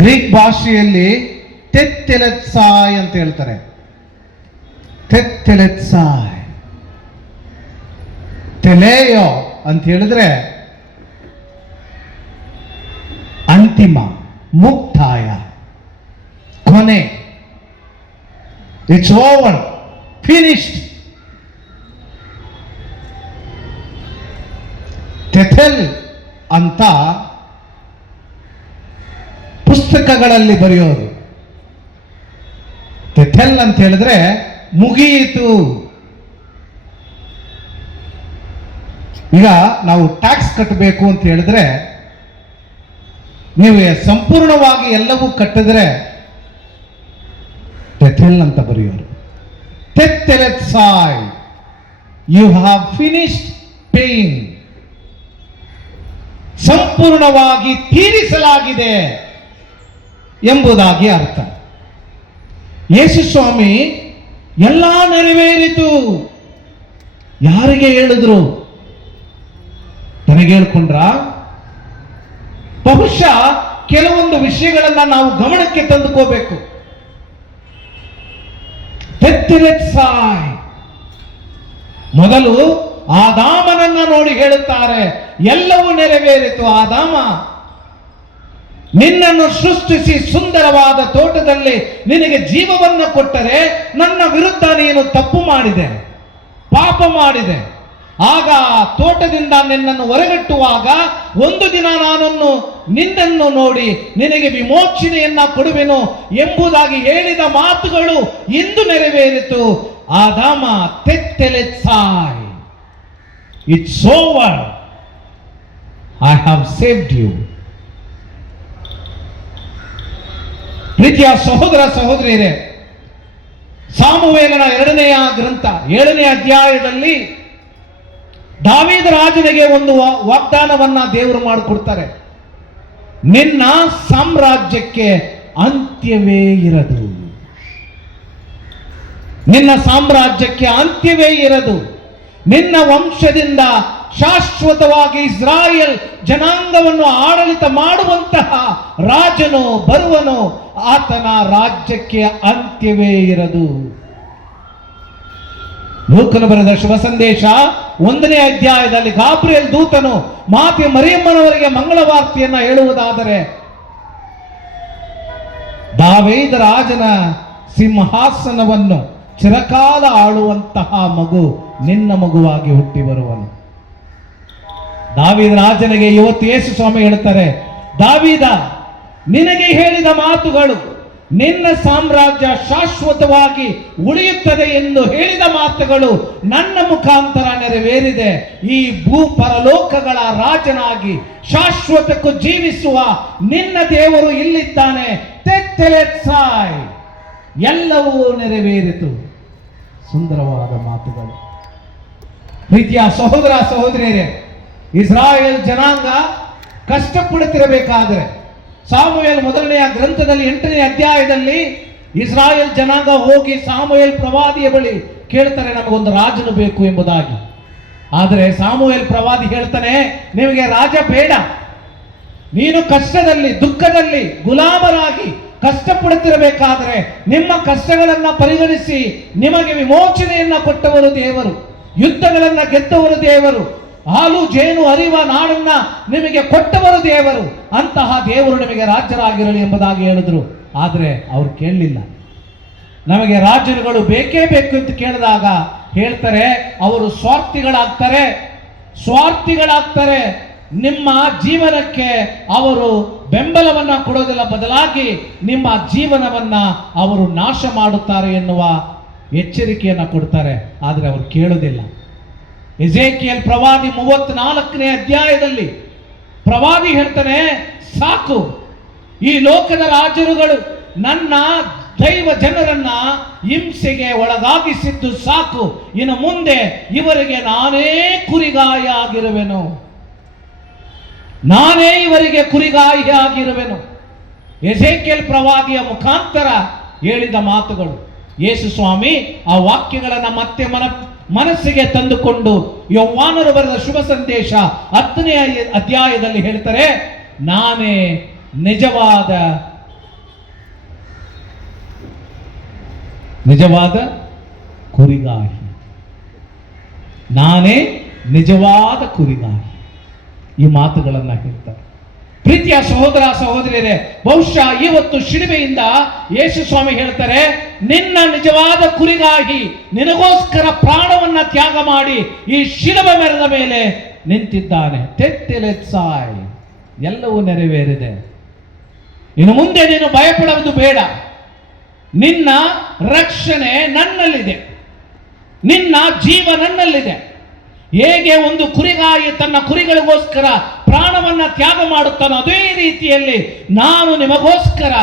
Greek ಭಾಷೆಯಲ್ಲಿ ತೆತ್ತೆಲೆತ್ಸಾಯ್ ಅಂತ ಹೇಳ್ತಾರೆ. ತೆತ್ತೆಲೆತ್ಸಾಯ್, ತೆಲೆಯೋ ಅಂತ ಹೇಳಿದ್ರೆ ಅಂತಿಮ, ಮುಕ್ತಾಯ, ಕೊನೆ. It's over, finished. ತೆಥೆಲ್ ಅಂತ ಪುಸ್ತಕಗಳಲ್ಲಿ ಬರೆಯೋರು. ತೆಥೆಲ್ ಅಂತ ಹೇಳಿದ್ರೆ ಮುಗಿಯಿತು. ಈಗ ನಾವು ಟ್ಯಾಕ್ಸ್ ಕಟ್ಟಬೇಕು ಅಂತ ಹೇಳಿದ್ರೆ, ನೀವು ಸಂಪೂರ್ಣವಾಗಿ ಎಲ್ಲವೂ ಕಟ್ಟಿದ್ರೆ ತೆಥೆಲ್ ಅಂತ ಬರೆಯೋರು. ತೆತ್ತೆಲೆತ್ಸಾಯ್, ಯು ಹ್ಯಾವ್ ಫಿನಿಶ್ಡ್ ಪೇಯಿಂಗ್. ಸಂಪೂರ್ಣವಾಗಿ ತೀರಿಸಲಾಗಿದೆ ಎಂಬುದಾಗಿ ಅರ್ಥ. ಯೇಸು ಸ್ವಾಮಿ ಎಲ್ಲ ನೆರವೇರಿತು ಯಾರಿಗೆ ಹೇಳಿದ್ರು? ತನಗೆ ಹೇಳ್ಕೊಂಡ್ರ? ಬಹುಶಃ ಕೆಲವೊಂದು ವಿಷಯಗಳನ್ನ ನಾವು ಗಮನಕ್ಕೆ ತಂದುಕೋಬೇಕು. ತೆತ್ತೆಲೆತ್ಸಾಯ್, ಮೊದಲು ಆದಾಮನನ್ನ ನೋಡಿ ಹೇಳುತ್ತಾರೆ, ಎಲ್ಲವೂ ನೆರವೇರಿತು. ಆದಾಮ, ನಿನ್ನನ್ನು ಸೃಷ್ಟಿಸಿ ಸುಂದರವಾದ ತೋಟದಲ್ಲಿ ನಿನಗೆ ಜೀವವನ್ನು ಕೊಟ್ಟರೆ ನನ್ನ ವಿರುದ್ಧ ನೀನು ತಪ್ಪು ಮಾಡಿದೆ, ಪಾಪ ಮಾಡಿದೆ. ಆಗ ತೋಟದಿಂದ ನಿನ್ನನ್ನು ಹೊರಗಟ್ಟುವಾಗ ಒಂದು ದಿನ ನಿನ್ನನ್ನು ನೋಡಿ ನಿನಗೆ ವಿಮೋಚನೆಯನ್ನ ಕೊಡುವೆನು ಎಂಬುದಾಗಿ ಹೇಳಿದ ಮಾತುಗಳು ಇಂದು ನೆರವೇರಿತು. ಆದಾಮ, ತೆತ್ತೆಲೆತ್ಸಾಯ್, it's over, I have saved you. ಪ್ರೀತಿಯ ಸಹೋದರ ಸಹೋದರಿಯರೇ, ಸಾಮುವೇಲನ 2ನೇ ಗ್ರಂಥ 7ನೇ ಅಧ್ಯಾಯದಲ್ಲಿ ದಾವೀದ ರಾಜನಿಗೆ ಒಂದು ವಾಗ್ದಾನವನ್ನ ದೇವರು ಮಾಡಿಕೊಡ್ತಾರೆ. ನಿನ್ನ ಸಾಮ್ರಾಜ್ಯಕ್ಕೆ ಅಂತ್ಯವೇ ಇರದು, ನಿನ್ನ ಸಾಮ್ರಾಜ್ಯಕ್ಕೆ ಅಂತ್ಯವೇ ಇರದು. ನಿನ್ನ ವಂಶದಿಂದ ಶಾಶ್ವತವಾಗಿ ಇಸ್ರಾಯೇಲ್ ಜನಾಂಗವನ್ನು ಆಡಳಿತ ಮಾಡುವಂತಹ ರಾಜನು ಬರುವನು, ಆತನ ರಾಜ್ಯಕ್ಕೆ ಅಂತ್ಯವೇ ಇರದು. ಲೂಕನು ಬರೆದ ಶುಭ ಸಂದೇಶ 1ನೇ ಅಧ್ಯಾಯದಲ್ಲಿ ಗಾಬ್ರಿಯೇಲ್ ದೂತನು ಮಾತೆ ಮರಿಯಮ್ಮನವರಿಗೆ ಮಂಗಳವಾರ್ತೆಯನ್ನ ಹೇಳುವುದಾದರೆ, ದಾವೀದ ರಾಜನ ಸಿಂಹಾಸನವನ್ನು ಚಿರಕಾಲ ಆಳುವಂತಹ ಮಗು ನಿನ್ನ ಮಗುವಾಗಿ ಹುಟ್ಟಿ ಬರುವನು. ದಾವೀದ ರಾಜನಿಗೆ ಇವತ್ತು ಯೇಸು ಸ್ವಾಮಿ ಹೇಳ್ತಾರೆ, ದಾವೀದ, ನಿನಗೆ ಹೇಳಿದ ಮಾತುಗಳು, ನಿನ್ನ ಸಾಮ್ರಾಜ್ಯ ಶಾಶ್ವತವಾಗಿ ಉಳಿಯುತ್ತದೆ ಎಂದು ಹೇಳಿದ ಮಾತುಗಳು ನನ್ನ ಮುಖಾಂತರ ನೆರವೇರಿದೆ. ಈ ಭೂ ಪರಲೋಕಗಳ ರಾಜನಾಗಿ ಶಾಶ್ವತಕ್ಕೂ ಜೀವಿಸುವ ನಿನ್ನ ದೇವರು ಇಲ್ಲಿದ್ದಾನೆ. ತೆತ್ತೆಲೆತ್ಸಾಯ್, ಎಲ್ಲವೂ ನೆರವೇರಿತು. ಸುಂದರವಾದ ಮಾತುಗಳು. ಪ್ರೀತಿಯ ಸಹೋದರ ಸಹೋದರಿಯರೇ, ಇಸ್ರಾಯೇಲ್ ಜನಾಂಗ ಕಷ್ಟಪಡುತ್ತಿರಬೇಕಾದರೆ, ಸಾಮುವೇಲ್ 1ನೇ ಗ್ರಂಥದಲ್ಲಿ 8ನೇ ಅಧ್ಯಾಯದಲ್ಲಿ ಇಸ್ರಾಯೇಲ್ ಜನಾಂಗ ಹೋಗಿ ಸಾಮುವೇಲ್ ಪ್ರವಾದಿಯ ಬಳಿ ಕೇಳ್ತಾರೆ, ನಮಗೊಂದು ರಾಜನು ಬೇಕು ಎಂಬುದಾಗಿ. ಆದರೆ ಸಾಮುವೇಲ್ ಪ್ರವಾದಿ ಹೇಳ್ತಾನೆ, ನಿಮಗೆ ರಾಜ ಬೇಡ, ನೀನು ಕಷ್ಟದಲ್ಲಿ ದುಃಖದಲ್ಲಿ ಗುಲಾಮರಾಗಿ ಕಷ್ಟಪಡುತ್ತಿರಬೇಕಾದರೆ ನಿಮ್ಮ ಕಷ್ಟಗಳನ್ನ ಪರಿಗಣಿಸಿ ನಿಮಗೆ ವಿಮೋಚನೆಯನ್ನ ಕೊಟ್ಟವರು ದೇವರು, ಯುದ್ಧಗಳನ್ನ ಗೆದ್ದವರು ದೇವರು, ಹಾಲು ಜೇನು ಹರಿಯುವ ನಾಡನ್ನ ನಿಮಗೆ ಕೊಟ್ಟವರು ದೇವರು. ಅಂತಹ ದೇವರು ನಿಮಗೆ ರಾಜ್ಯರಾಗಿರಲಿ ಎಂಬುದಾಗಿ ಹೇಳಿದ್ರು. ಆದರೆ ಅವರು ಕೇಳಲಿಲ್ಲ. ನಮಗೆ ರಾಜರುಗಳು ಬೇಕೇ ಬೇಕು ಅಂತ ಕೇಳಿದಾಗ ಹೇಳ್ತಾರೆ, ಅವರು ಸ್ವಾರ್ಥಿಗಳಾಗ್ತಾರೆ. ನಿಮ್ಮ ಜೀವನಕ್ಕೆ ಅವರು ಬೆಂಬಲವನ್ನ ಕೊಡೋದಿಲ್ಲ, ಬದಲಾಗಿ ನಿಮ್ಮ ಜೀವನವನ್ನ ಅವರು ನಾಶ ಮಾಡುತ್ತಾರೆ ಎನ್ನುವ ಎಚ್ಚರಿಕೆಯನ್ನ ಕೊಡ್ತಾರೆ. ಆದರೆ ಅವರು ಕೇಳೋದಿಲ್ಲ. ಎಜೇಕಿಯೇಲ್ ಪ್ರವಾದಿ 34ನೇ ಅಧ್ಯಾಯದಲ್ಲಿ ಪ್ರವಾದಿ ಹೇಳ್ತಾನೆ, ಸಾಕು, ಈ ಲೋಕದ ರಾಜರುಗಳು ನನ್ನ ದೈವ ಜನರನ್ನ ಹಿಂಸೆಗೆ ಒಳಗಾಗಿಸಿದ್ದು ಸಾಕು, ಇನ್ನು ಮುಂದೆ ಇವರಿಗೆ ನಾನೇ ಕುರಿಗಾಯ ಆಗಿರುವೆನು, ನಾನೇ ಇವರಿಗೆ ಕುರಿಗಾಯಿ ಆಗಿರುವೆನು. ಎಜೇಕಿಯೇಲ್ ಪ್ರವಾದಿಯ ಮುಖಾಂತರ ಹೇಳಿದ ಮಾತುಗಳು. ಯೇಸು ಸ್ವಾಮಿ ಆ ವಾಕ್ಯಗಳನ್ನ ಮತ್ತೆ ಮನಸ್ಸಿಗೆ ತಂದುಕೊಂಡು ಯೋಹಾನರು ಬರೆದ ಶುಭ ಸಂದೇಶ 10ನೇ ಅಧ್ಯಾಯದಲ್ಲಿ ಹೇಳ್ತಾರೆ, ನಾನೇ ನಿಜವಾದ ನಿಜವಾದ ಕುರಿಗಾಹಿ. ನಾನೇ ನಿಜವಾದ ಕುರಿಗಾಹಿ. ಈ ಮಾತುಗಳನ್ನು ಹೇಳ್ತಾರೆ. ಪ್ರೀತಿಯ ಸಹೋದರ ಸಹೋದರಿಯರೇ, ಬಹುಶಃ ಇವತ್ತು ಶಿಲುಬೆಯಿಂದ ಯೇಸು ಸ್ವಾಮಿ ಹೇಳ್ತಾರೆ, ನಿನ್ನ ನಿಜವಾದ ಕುರಿಗಾಗಿ ನಿನಗೋಸ್ಕರ ಪ್ರಾಣವನ್ನ ತ್ಯಾಗ ಮಾಡಿ ಈ ಶಿಲುಬೆ ಮರದ ಮೇಲೆ ನಿಂತಿದ್ದಾನೆ. ತೆತ್ತೆಲೆತ್ಸಾಯ್, ಎಲ್ಲವೂ ನೆರವೇರಿದೆ. ಇನ್ನು ಮುಂದೆ ನೀನು ಭಯಪಡುವುದು ಬೇಡ. ನಿನ್ನ ರಕ್ಷಣೆ ನನ್ನಲ್ಲಿದೆ, ನಿನ್ನ ಜೀವ ನನ್ನಲ್ಲಿದೆ. ಹೇಗೆ ಒಂದು ಕುರಿಗಾಯಿ ತನ್ನ ಕುರಿಗಳಿಗೋಸ್ಕರ ಪ್ರಾಣವನ್ನ ತ್ಯಾಗ ಮಾಡುತ್ತಾನೋ ಅದೇ ರೀತಿಯಲ್ಲಿ ನಾನು ನಿಮಗೋಸ್ಕರ,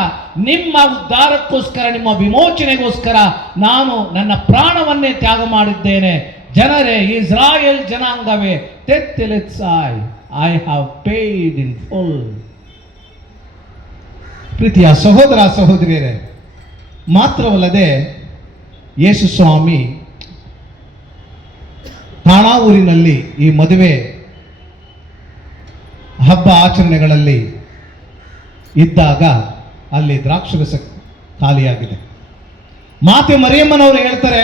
ನಿಮ್ಮ ಉದ್ಧಾರಕ್ಕೋಸ್ಕರ, ನಿಮ್ಮ ವಿಮೋಚನೆಗೋಸ್ಕರ ನಾನು ನನ್ನ ಪ್ರಾಣವನ್ನೇ ತ್ಯಾಗ ಮಾಡಿದ್ದೇನೆ. ಜನರೇ, ಇಸ್ರಾಯೇಲ್ ಜನಾಂಗವೇ, ತೆತ್ತೆಲೆತ್ಸಾಯ್, I have paid in full. ಪ್ರೀತಿಯ ಸಹೋದರ ಸಹೋದರಿಯರೇ, ಮಾತ್ರವಲ್ಲದೆ ಯೇಸು ಸ್ವಾಮಿ ಠಾಣಾ ಊರಿನಲ್ಲಿ ಈ ಮದುವೆ ಹಬ್ಬ ಆಚರಣೆಗಳಲ್ಲಿ ಇದ್ದಾಗ ಅಲ್ಲಿ ದ್ರಾಕ್ಷರಸ ಖಾಲಿಯಾಗಿದೆ. ಮಾತೆ ಮರಿಯಮ್ಮನವರು ಹೇಳ್ತಾರೆ,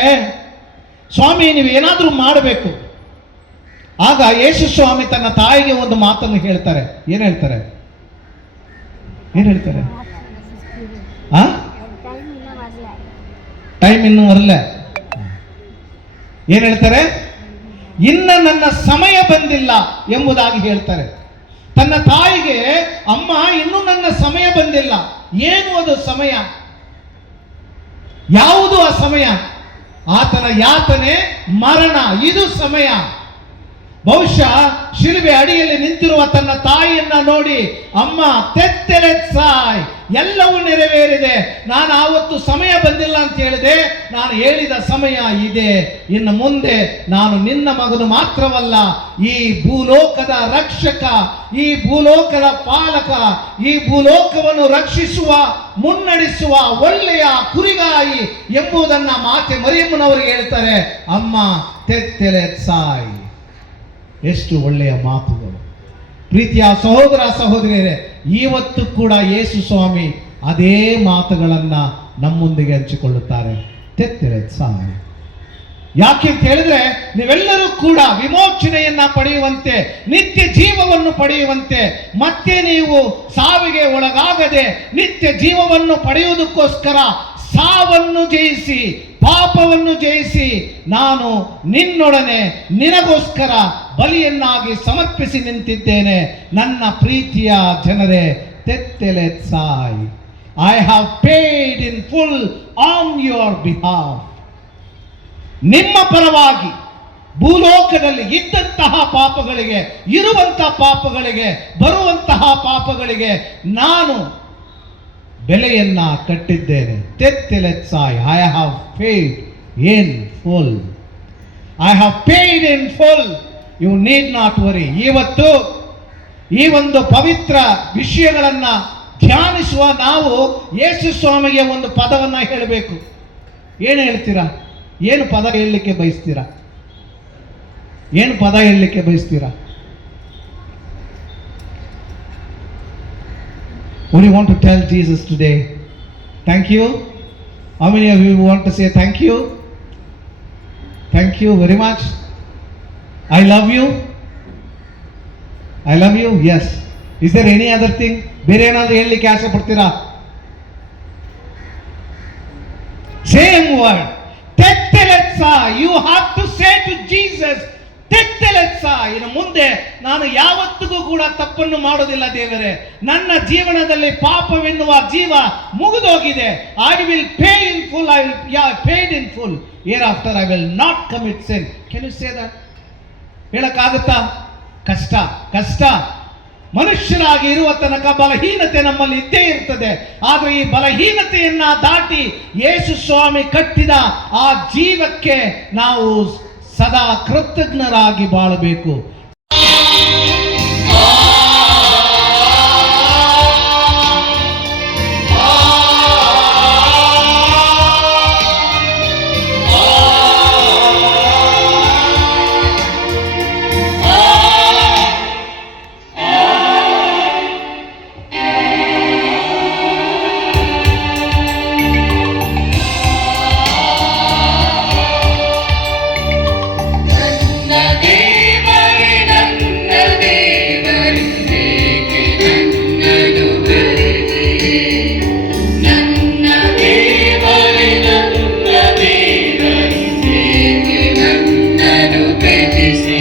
ಸ್ವಾಮಿ ನೀವು ಏನಾದರೂ ಮಾಡಬೇಕು. ಆಗ ಯೇಸು ಸ್ವಾಮಿ ತನ್ನ ತಾಯಿಗೆ ಒಂದು ಮಾತನ್ನು ಹೇಳ್ತಾರೆ. ಏನು ಹೇಳ್ತಾರೆ? ಟೈಮ್ ಇನ್ನೂ ಬರಲ್ಲ. ಏನ್ ಹೇಳ್ತಾರೆ? ಇನ್ನ ನನ್ನ ಸಮಯ ಬಂದಿಲ್ಲ ಎಂಬುದಾಗಿ ಹೇಳ್ತಾರೆ. ತನ್ನ ತಾಯಿಗೆ, ಅಮ್ಮ ಇನ್ನೂ ನನ್ನ ಸಮಯ ಬಂದಿಲ್ಲ. ಏನು ಅದು ಸಮಯ? ಯಾವುದು ಆ ಸಮಯ? ಆತನ ಯಾತನೆ, ಮರಣ, ಇದು ಸಮಯ. ಬಹುಶಃ ಶಿಲುಬೆ ಅಡಿಯಲ್ಲಿ ನಿಂತಿರುವ ತನ್ನ ತಾಯಿಯನ್ನ ನೋಡಿ, ಅಮ್ಮ ತೆತ್ತೆಲೆತ್ಸಾಯ್, ಎಲ್ಲವೂ ನೆರವೇರಿದೆ. ನಾನು ಆವತ್ತು ಸಮಯ ಬಂದಿಲ್ಲ ಅಂತ ಹೇಳಿದೆ, ನಾನು ಹೇಳಿದ ಸಮಯ ಇದೆ. ಇನ್ನು ಮುಂದೆ ನಾನು ನಿನ್ನ ಮಗನು ಮಾತ್ರವಲ್ಲ, ಈ ಭೂಲೋಕದ ರಕ್ಷಕ, ಈ ಭೂಲೋಕದ ಪಾಲಕ, ಈ ಭೂಲೋಕವನ್ನು ರಕ್ಷಿಸುವ, ಮುನ್ನಡೆಸುವ ಒಳ್ಳೆಯ ಕುರಿಗಾಯಿ ಎಂಬುದನ್ನ ಮಾತೆ ಮರಿಯಮ್ಮನವರಿಗೆ ಹೇಳ್ತಾರೆ. ಅಮ್ಮ ತೆತ್ತೆಲೆತ್ಸಾಯ್. ಎಷ್ಟು ಒಳ್ಳೆಯ ಮಾತುಗಳು. ಪ್ರೀತಿಯ ಸಹೋದರ ಸಹೋದರಿಯರೇ, ಇವತ್ತು ಕೂಡ ಯೇಸು ಸ್ವಾಮಿ ಅದೇ ಮಾತುಗಳನ್ನ ನಮ್ಮೊಂದಿಗೆ ಹಂಚಿಕೊಳ್ಳುತ್ತಾರೆ. ತೆತ್ತೆಲೆತ್ಸಾಯ್. ಯಾಕೆ ಅಂತ ಹೇಳಿದ್ರೆ, ನೀವೆಲ್ಲರೂ ಕೂಡ ವಿಮೋಚನೆಯನ್ನ ಪಡೆಯುವಂತೆ, ನಿತ್ಯ ಜೀವವನ್ನು ಪಡೆಯುವಂತೆ, ಮತ್ತೆ ನೀವು ಸಾವಿಗೆ ಒಳಗಾಗದೆ ನಿತ್ಯ ಜೀವವನ್ನು ಪಡೆಯುವುದಕ್ಕೋಸ್ಕರ ಸಾವನ್ನು ಜಯಿಸಿ, ಪಾಪವನ್ನು ಜಯಿಸಿ, ನಾನು ನಿನ್ನೊಡನೆ ನಿನಗೋಸ್ಕರ ಬಲಿಯನ್ನಾಗಿ ಸಮರ್ಪಿಸಿ ನಿಂತಿದ್ದೇನೆ. ನನ್ನ ಪ್ರೀತಿಯ ಜನರೇ, ತೆತ್ತೆಲೆತ್ಸಾಯ್, I have paid in full on your behalf. ನಿಮ್ಮ ಪರವಾಗಿ ಭೂಲೋಕದಲ್ಲಿ ಇದ್ದಂತಹ ಪಾಪಗಳಿಗೆ, ಇರುವಂತಹ ಪಾಪಗಳಿಗೆ, ಬರುವಂತಹ ಪಾಪಗಳಿಗೆ ನಾನು ಬೆಲೆಯನ್ನ ಕಟ್ಟಿದ್ದೇನೆ. ತೆತ್ತೆಲೆತ್ಸಾಯ್, I have paid in full. I have paid in full. You need not worry. ಇವತ್ತು ಈ ಒಂದು ಪವಿತ್ರ ವಿಷಯಗಳನ್ನ ಧ್ಯಾನಿಸುವ ನಾವು ಯೇಸು ಸ್ವಾಮಿಗೆ ಒಂದು ಪದವನ್ನ ಹೇಳಬೇಕು. ಏನು ಹೇಳ್ತೀರಾ? ಏನು ಪದ ಹೇಳಲಿಕ್ಕೆ ಬಯಸ್ತೀರಾ? ಏನು ಪದ ಹೇಳಲಿಕ್ಕೆ ಬಯಸ್ತೀರಾ? What do you want to tell Jesus today? Thank you. How many of you want to say thank you? Thank you very much. I love you. I love you. Yes. Is there any other thing? ಬೇರೆ ಏನಾದರೂ ಹೇಳಲಿಕ್ಕೆ ಆಸೆ ಪಡ್ತೀರಾ? Same word. ತೆತ್ತೆಲೆತ್ಸಾಯ್. You have to say to Jesus, ತೆತ್ತೆಲೆತ್ಸಾಯ್. ಇನ್ನು ಮುಂದೆ ನಾನು ಯಾವತ್ತಿಗೂ ಕೂಡ ತಪ್ಪನ್ನು ಮಾಡೋದಿಲ್ಲ ದೇವರೇ. ನನ್ನ ಜೀವನದಲ್ಲಿ ಪಾಪವೆನ್ನುವ ಜೀವ ಮುಗಿದೋಗಿದೆ. I will pay in full. I will paid in full. Hereafter I will not commit sin. Can you say that? ಹೇಳಕ್ಕಾಗುತ್ತಾ? ಕಷ್ಟ, ಕಷ್ಟ. ಮನುಷ್ಯರಾಗಿ ಇರುವ ತನಕ ಬಲಹೀನತೆ ನಮ್ಮಲ್ಲಿ ಇದ್ದೇ ಇರ್ತದೆ. ಆದರೆ ಈ ಬಲಹೀನತೆಯನ್ನ ದಾಟಿ ಯೇಸು ಸ್ವಾಮಿ ಕಟ್ಟಿದ ಆ ಜೀವಕ್ಕೆ ನಾವು ಸದಾ ಕೃತಜ್ಞರಾಗಿ ಬಾಳಬೇಕು. ಪ್ರೀತಿಸಿ